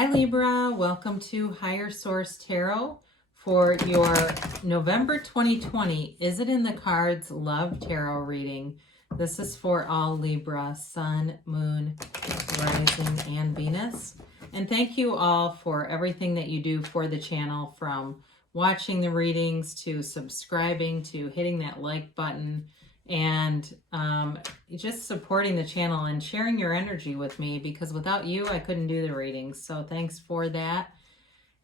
Hi Libra, welcome to Higher Source Tarot for your November 2020 Is It in the Cards Love Tarot reading. This is for all Libra, Sun, Moon, Rising, and Venus. And thank you all for everything that you do for the channel, from watching the readings to subscribing to hitting that like button and just supporting the channel and sharing your energy with me, because without you I couldn't do the readings. So thanks for that.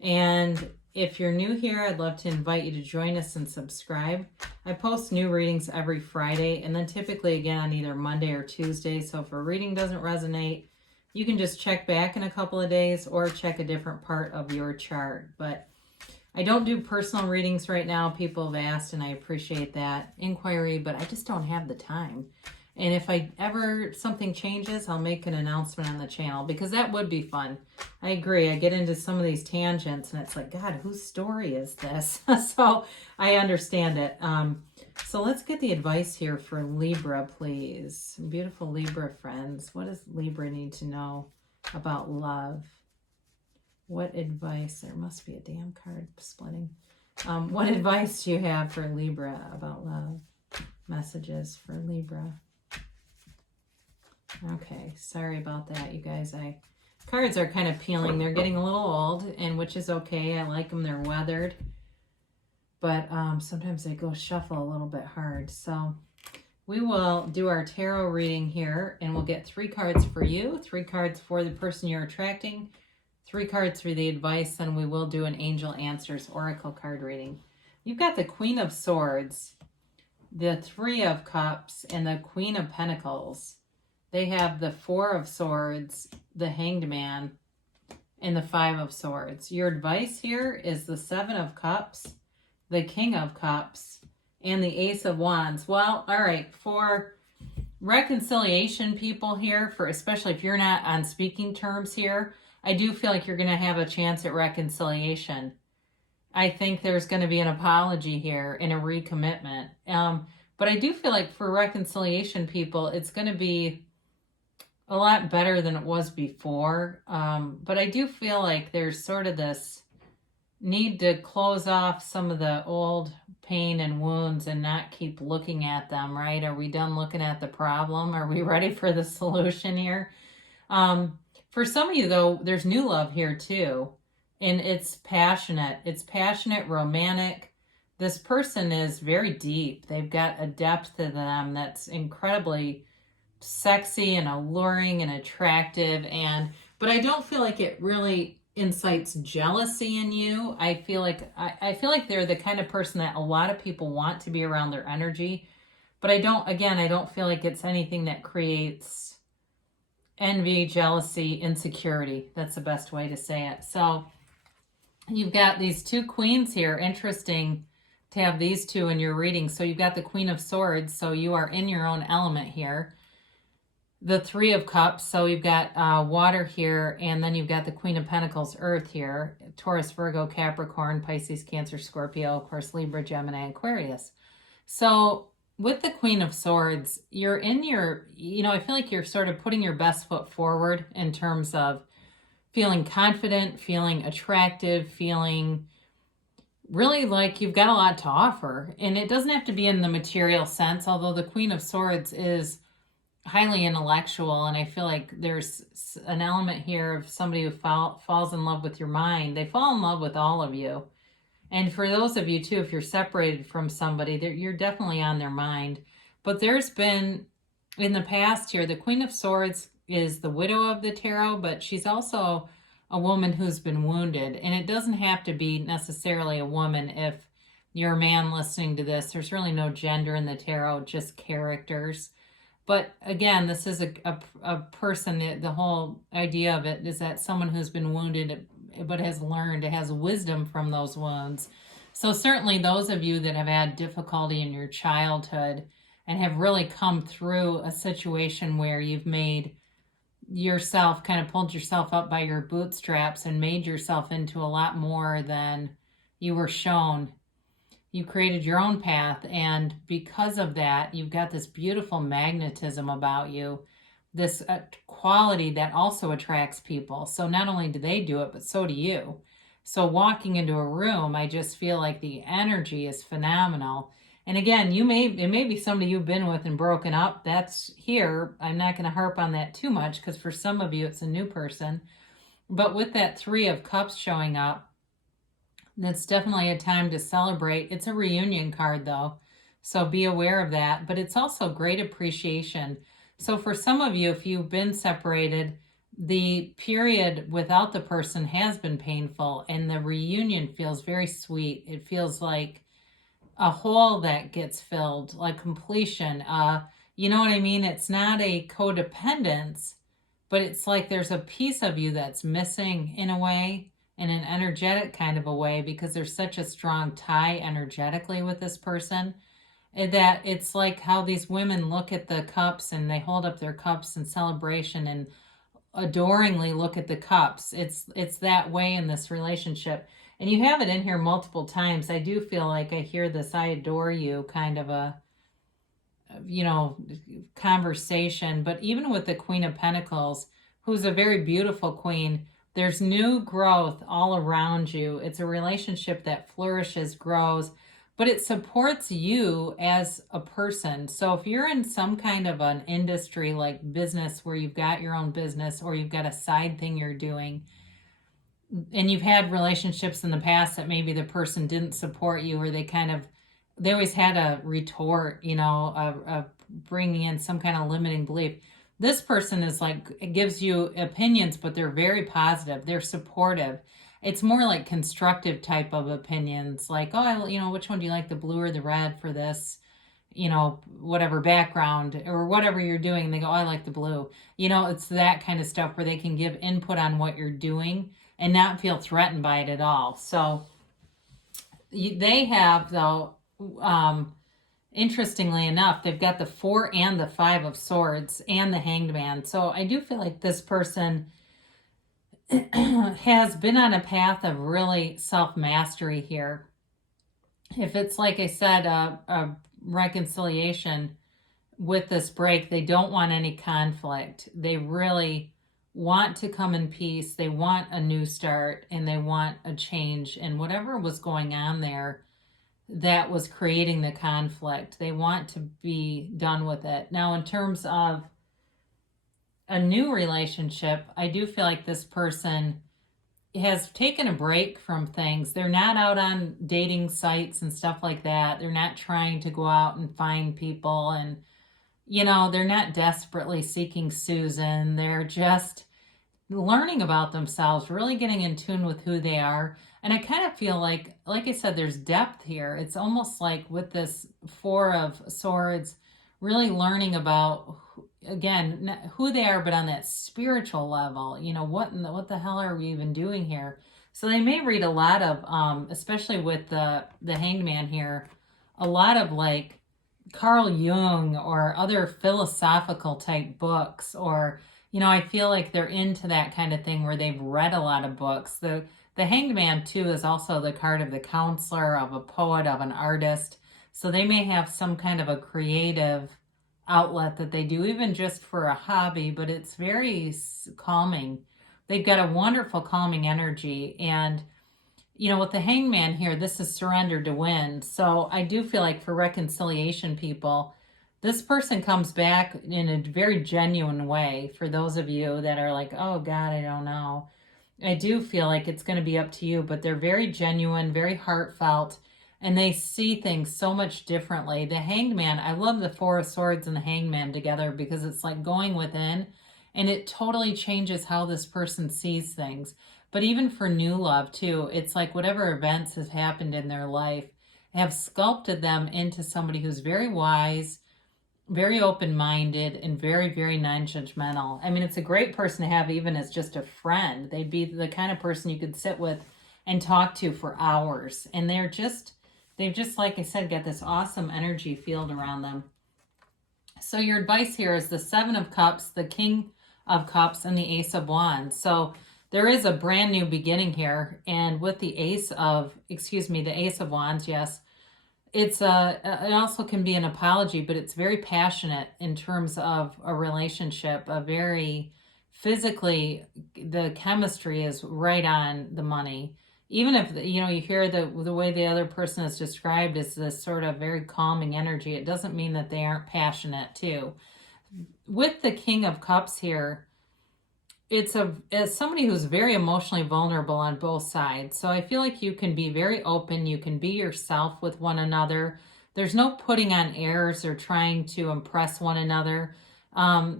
And if you're new here, I'd love to invite you to join us and subscribe. I post new readings every Friday and then typically again on either Monday or Tuesday. So if a reading doesn't resonate, you can just check back in a couple of days or check a different part of your chart. But I don't do personal readings right now. People have asked, and I appreciate that inquiry, but I just don't have the time. And if something changes, I'll make an announcement on the channel, because that would be fun. I agree. I get into some of these tangents and it's like, God, whose story is this? So I understand it. So let's get the advice here for Libra, please. Beautiful Libra friends. What does Libra need to know about love? What advice? There must be a damn card splitting. What advice do you have for Libra about love? Messages for Libra. Okay, sorry about that, you guys. Cards are kind of peeling. They're getting a little old, and which is okay. I like them. They're weathered. But sometimes they go shuffle a little bit hard. So we will do our tarot reading here, and we'll get 3 cards for you, 3 cards for the person you're attracting, 3 cards for the advice, and we will do an Angel Answers Oracle card reading. You've got the Queen of Swords, the 3 of Cups, and the Queen of Pentacles. They have the 4 of Swords, the Hanged Man, and the 5 of Swords. Your advice here is the 7 of Cups, the King of Cups, and the Ace of Wands. Well, all right, for reconciliation people here, especially if you're not on speaking terms here, I do feel like you're going to have a chance at reconciliation. I think there's going to be an apology here and a recommitment. But I do feel like for reconciliation people, it's going to be a lot better than it was before. But I do feel like there's sort of this need to close off some of the old pain and wounds and not keep looking at them, right? Are we done looking at the problem? Are we ready for the solution here? For some of you, though, there's new love here, too. And it's passionate. It's passionate, romantic. This person is very deep. They've got a depth to them that's incredibly sexy and alluring and attractive. But I don't feel like it really incites jealousy in you. I feel like they're the kind of person that a lot of people want to be around their energy. But I don't feel like it's anything that creates envy, jealousy, insecurity. That's the best way to say it. So you've got these 2 queens here. Interesting to have these 2 in your reading. So you've got the Queen of Swords, so you are in your own element here. The 3 of Cups, so you've got water here, and then you've got the Queen of Pentacles, Earth here. Taurus, Virgo, Capricorn, Pisces, Cancer, Scorpio, of course, Libra, Gemini, Aquarius. So with the Queen of Swords, you're in your, I feel like you're sort of putting your best foot forward in terms of feeling confident, feeling attractive, feeling really like you've got a lot to offer. And it doesn't have to be in the material sense, although the Queen of Swords is highly intellectual. And I feel like there's an element here of somebody who falls in love with your mind. They fall in love with all of you. And for those of you, too, if you're separated from somebody, you're definitely on their mind. But there's been, in the past here, the Queen of Swords is the widow of the tarot, but she's also a woman who's been wounded. And it doesn't have to be necessarily a woman if you're a man listening to this. There's really no gender in the tarot, just characters. But again, this is a person, the whole idea of it is that someone who's been wounded but has learned, has wisdom from those wounds. So certainly those of you that have had difficulty in your childhood and have really come through a situation where you've made yourself, kind of pulled yourself up by your bootstraps and made yourself into a lot more than you were shown. You created your own path, and because of that, you've got this beautiful magnetism about you this quality that also attracts people. So not only do they do it, but so do you. So walking into a room, I just feel like the energy is phenomenal. And again, it may be somebody you've been with and broken up. That's here. I'm not going to harp on that too much because for some of you, it's a new person. But with that 3 of Cups showing up, that's definitely a time to celebrate. It's a reunion card though, so be aware of that. But it's also great appreciation. So for some of you, if you've been separated, the period without the person has been painful, and the reunion feels very sweet. It feels like a hole that gets filled, like completion. You know what I mean? It's not a codependence, but it's like there's a piece of you that's missing in a way, in an energetic kind of a way, because there's such a strong tie energetically with this person, that it's like how these women look at the cups and they hold up their cups in celebration and adoringly look at the cups. It's that way in this relationship. And you have it in here multiple times. I do feel like I hear this I adore you kind of a, you know, conversation. But even with the Queen of Pentacles, who's a very beautiful queen, there's new growth all around you. It's a relationship that flourishes, grows, but it supports you as a person. So if you're in some kind of an industry like business where you've got your own business or you've got a side thing you're doing, and you've had relationships in the past that maybe the person didn't support you, or they always had a retort, you know, a bringing in some kind of limiting belief. This person is like, it gives you opinions, but they're very positive. They're supportive. It's more like constructive type of opinions, like, oh, you know, which one do you like, the blue or the red for this, you know, whatever background or whatever you're doing. And they go, oh, I like the blue. You know, it's that kind of stuff where they can give input on what you're doing and not feel threatened by it at all. So they have, though, interestingly enough, they've got the 4 and the 5 of Swords and the Hanged Man. So I do feel like this person has been on a path of really self-mastery here. If it's, like I said, a reconciliation with this break, they don't want any conflict. They really want to come in peace. They want a new start, and they want a change. And whatever was going on there that was creating the conflict, they want to be done with it. Now, in terms of a new relationship, I do feel like this person has taken a break from things. They're not out on dating sites and stuff like that. They're not trying to go out and find people, and, you know, they're not desperately seeking Susan. They're just learning about themselves, really getting in tune with who they are. And I kind of feel like I said, there's depth here. It's almost like with this 4 of Swords, really learning about, again, who they are, but on that spiritual level. You know, what the hell are we even doing here? So they may read a lot of, especially with the Hanged Man here, a lot of like Carl Jung or other philosophical type books, or, you know, I feel like they're into that kind of thing where they've read a lot of books. The Hanged Man, too, is also the card of the counselor, of a poet, of an artist. So they may have some kind of a creative outlet that they do, even just for a hobby, but it's very calming. They've got a wonderful calming energy. And, you know, with the Hanged Man here, this is surrender to win. So I do feel like for reconciliation people, this person comes back in a very genuine way. For those of you that are like, oh God, I don't know, I do feel like it's going to be up to you, but they're very genuine, very heartfelt, and they see things so much differently. The Hanged Man, I love the 4 of Swords and the Hanged Man together because it's like going within, and it totally changes how this person sees things. But even for new love too, it's like whatever events have happened in their life have sculpted them into somebody who's very wise, very open-minded, and very, very non-judgmental. I mean, it's a great person to have even as just a friend. They'd be the kind of person you could sit with and talk to for hours. And they've just, like I said, got this awesome energy field around them. So your advice here is the 7 of Cups, the King of Cups, and the Ace of Wands. So there is a brand new beginning here. And with the Ace of Wands, yes, it also can be an apology, but it's very passionate in terms of a relationship, a very physically, the chemistry is right on the money. Even if, you know, you hear the way the other person is described as this sort of very calming energy, it doesn't mean that they aren't passionate too. With the King of Cups here, it's as somebody who's very emotionally vulnerable on both sides. So I feel like you can be very open. You can be yourself with one another. There's no putting on airs or trying to impress one another.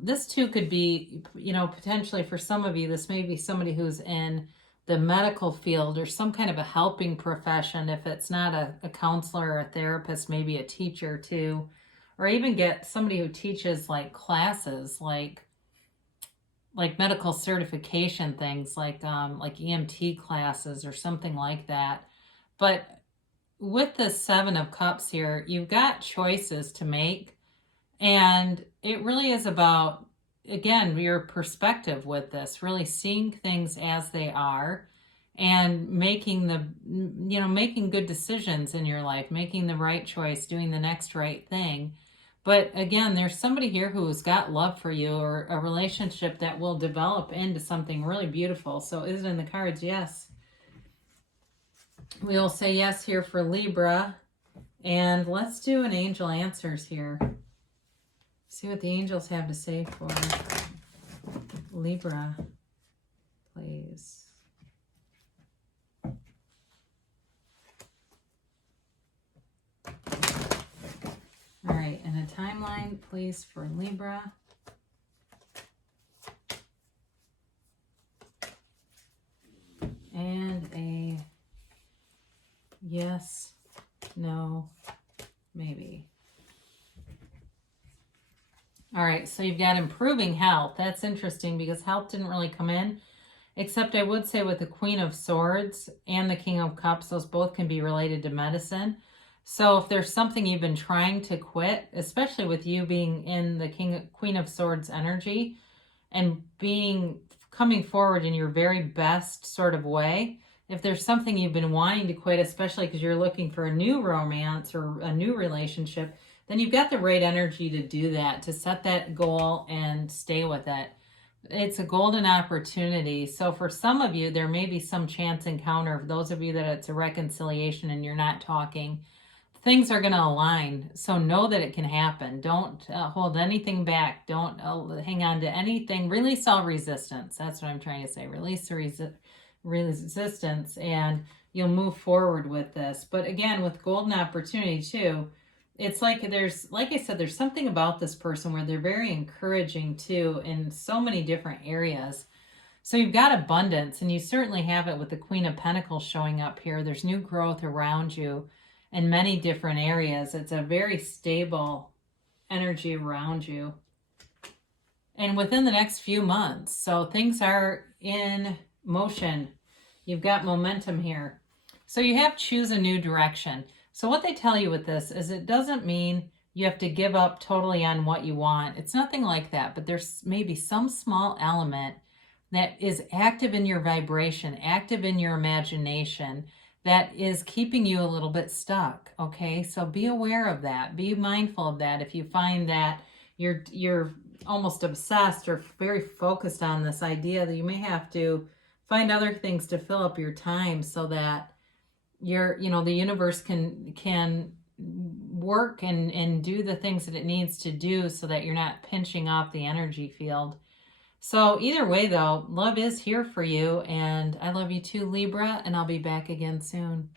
This too could be, you know, potentially for some of you, this may be somebody who's in the medical field or some kind of a helping profession. If it's not a counselor or a therapist, maybe a teacher too, or even get somebody who teaches like classes, like medical certification things, like EMT classes or something like that. But with the Seven of Cups here, you've got choices to make, and it really is about, again, your perspective with this, really seeing things as they are and making making good decisions in your life, making the right choice, doing the next right thing. But again, there's somebody here who's got love for you, or a relationship that will develop into something really beautiful. So is it in the cards? Yes. We'll say yes here for Libra. And let's do an angel answers here. See what the angels have to say for Libra, please. All right, and a timeline, please, for Libra. And a yes, no, maybe. All right, so you've got improving health. That's interesting because health didn't really come in, except I would say with the Queen of Swords and the King of Cups, those both can be related to medicine. So if there's something you've been trying to quit, especially with you being in the Queen of Swords energy and coming forward in your very best sort of way, if there's something you've been wanting to quit, especially because you're looking for a new romance or a new relationship, then you've got the right energy to do that, to set that goal and stay with it. It's a golden opportunity. So for some of you, there may be some chance encounter. For those of you that it's a reconciliation and you're not talking, things are going to align. So know that it can happen. Don't hold anything back. Don't hang on to anything. Release all resistance. That's what I'm trying to say. Release the resistance and you'll move forward with this. But again, with golden opportunity too, it's like I said, there's something about this person where they're very encouraging too in so many different areas. So you've got abundance, and you certainly have it with the Queen of Pentacles showing up here. There's new growth around you in many different areas. It's a very stable energy around you. And within the next few months, so things are in motion. You've got momentum here. So you have choose a new direction. So what they tell you with this is it doesn't mean you have to give up totally on what you want. It's nothing like that, but there's maybe some small element that is active in your vibration, active in your imagination, that is keeping you a little bit stuck, okay? So be aware of that. Be mindful of that. If you find that you're almost obsessed or very focused on this idea, that you may have to find other things to fill up your time so that the universe can work and do the things that it needs to do so that you're not pinching off the energy field. So either way, though, love is here for you, and I love you too, Libra, and I'll be back again soon.